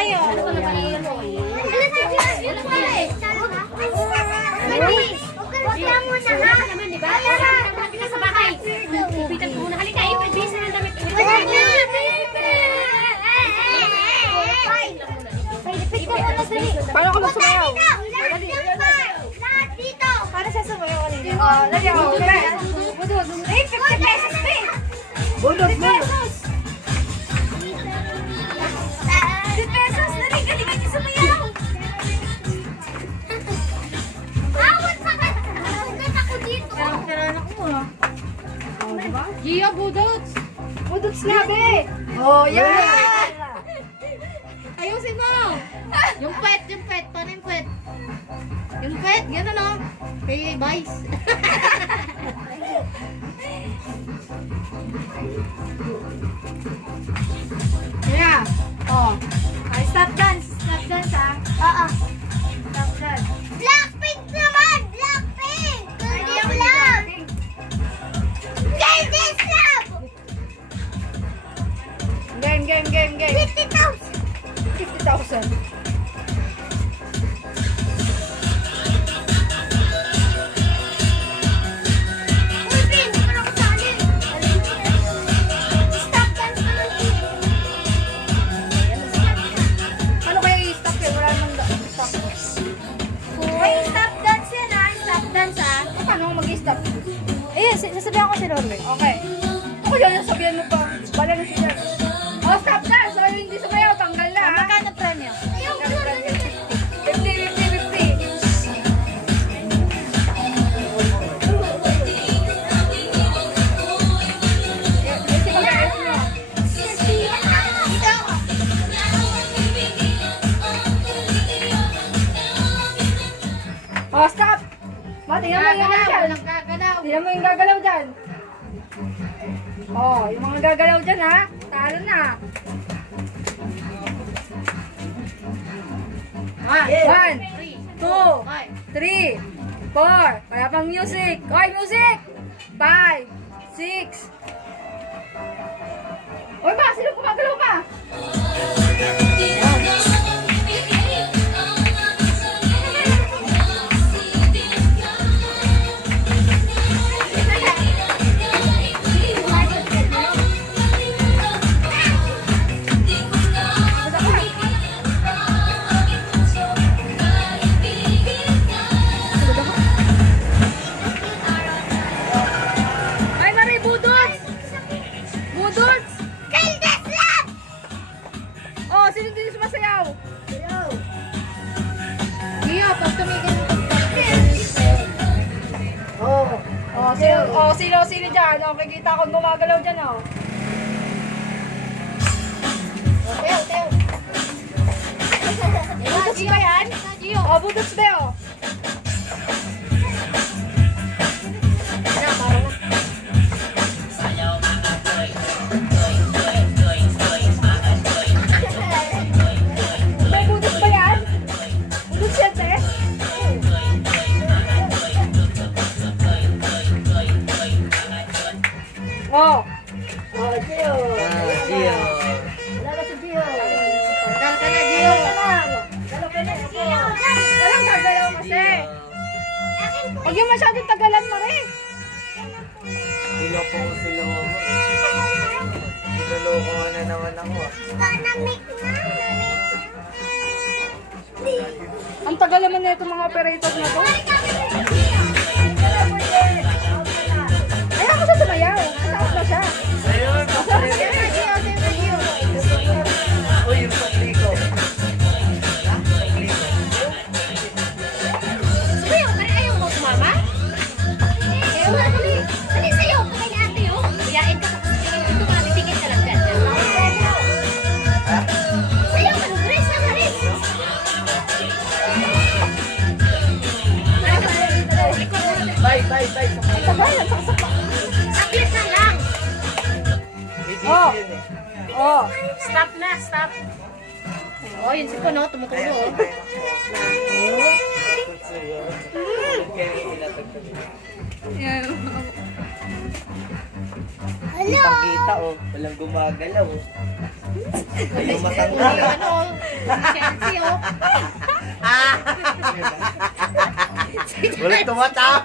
kayo. Ano ka naman yun? Ano ka na eh? Huwag ka muna ha. Malapit ka sa bahay. Ipitan ko muna. Halika, ipag-bisa ng damit. Paano ka magsumayaw? Lahat dito. Paano siya sumayaw kanina? Lagyan ko. Budod. 50 pesos pa eh. Budod mo. 50 pesos. Galingan niyo sumayaw. Awat sa kagat ako dito. Kailangan ko mo. Diba? Gia, budots. Budots na be. Oh, yan. Ayusin mo. Yung pet. Paano yung pet? Yung pet, gano'n o. Kay Vice. Yeah. Oh. Ay, stop dance. Stop dance ah. Oo. Stop dance. Blackpink naman! Blackpink! Girls Love! Girls Love! Game. 50,000! 50,000. Uy, Pin! Hindi ko na kasali. Stop dance ka lang, Pin. Ano kaya i-stop yun? Wala namang stop. Ay, stop dance yan ah. Stop dance ah. Paano ako mag-stop? Eh, sasabihan ko si Rory. Okay. Ako yun, sabihan mo pa. Bala na siya. Oh, stop dance. So, hindi sumayaw. Tanggal na ah. Magkano premyo? Ayaw ko na lang. 50. Oh, stop! Tingnan mo yung ano dyan. Tingnan mo yung gagalaw dyan. Oh, yung mga gagalaw dyan ha. Talo na. One, 2, 3, 4. Kaya pang music. Okay, music. 5, 6. Oy, ba? Sino gumagalaw pa? Ay, Marie, budots! Budots! Girls Love! Oh, sino din sumasayaw? Gia, pag tumigil mo Sino dyan? Oh, kikita akong gumagalaw dyan, oh. Teo. Budots ba yan? Oh, budots ba, oh. May budots ba yan? Budots yan, te? Oh. Oh, Gio. Gio. Wala na si Gio. Dal ka na, Gio. Dalaw ka na, Gio. Walang gagalaw kasi. Huwag yung masyadong tagalan mo rin. Niloko ko sila mo. Niloko ko na naman ako ah. Namik na. Ang tagal naman na itong mga operator na to. Ayaw ko siya sumayaw. Mataas na siya. Ayun, uy, yung pagliko. Sayo, ayaw mo sumama? Dali sa'yo, kamay na ate, oh. Iyain ka tapos ito ka, titigil ka lang dyan. Sayo, Chris, Chris. Bye. Sabay, saksak. Saglit na lang. Oh. Oh. Stop na, stop. Oh, yun si Kuno, tumutulo. Oh. Kita oh, walang gumagalaw oh. Ayaw matanggal. Ano, Chelsea, oh. Ulit tumatawa.